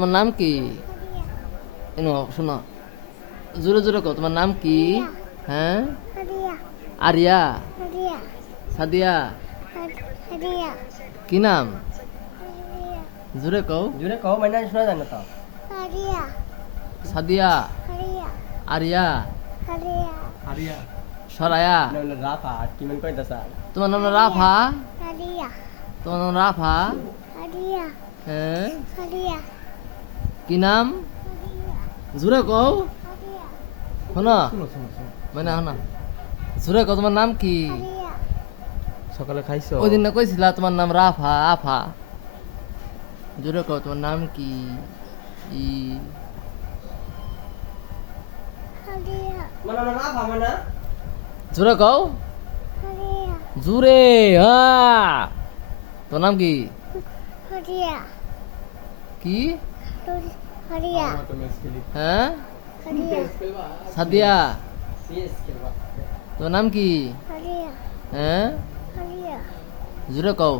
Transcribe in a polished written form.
তোমার নাম কি? এনো শোনো, জোরে জোরে কও, তোমার নাম কি? হ্যাঁ, আরিয়া, সাদিয়া, কি নাম? জোরে কও। জোরে কও মানে শোনা যায় না তো। সাদিয়া, আরিয়া, আরিয়া সরায়া। না রাফা কি মন কইতাছ? তোমার নাম রাফা? তোমার নাম রাফা? হ্যাঁ, কি নাম? জোরে কও। শোনো মানে শোনো, জোরে কও, তোমার নাম কি? সকালে খাইছো? ওই দিন না কইছিলা তোমার নাম রাফা আফা। জোরে কও, তোমার নাম কি? ই মানে রাফা মানে জোরে কও, জোরে। হ্যাঁ, তোমার নাম কি? কি? হ্যাঁ, সাদিয়া। তোমার নাম কি? হ্যাঁ, জোরে কও।